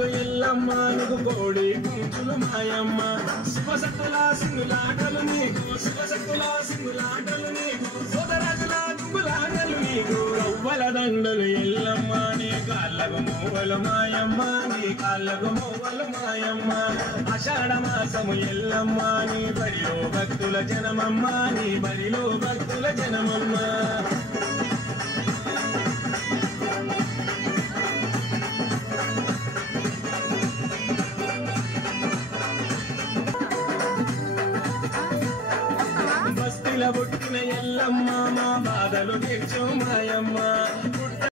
దండలు ఎల్లమ్మ నీకు కోడి కూచులు మాయమ్మ శివశక్తుల సింగులాటలు నీకు శివశక్తుల సింగులాటలు నీకు సోదరాజుల దుంగులాటలు నీకు రవ్వల దండలు ఎల్లమ్మ నీ కాళ్ళకు మూవలు మాయమ్మ నీ కాళ్ళకు మూవలు మాయమ్మ ఆషాఢ మాసము ఎల్లమ్మ నీ బడిలో భక్తుల జనమమ్మ నీ బడిలో భక్తుల జనమమ్మ బస్తీల పుట్టిన ఎల్లమ్మ మా బాధలు తీర్చు మాయమ్మ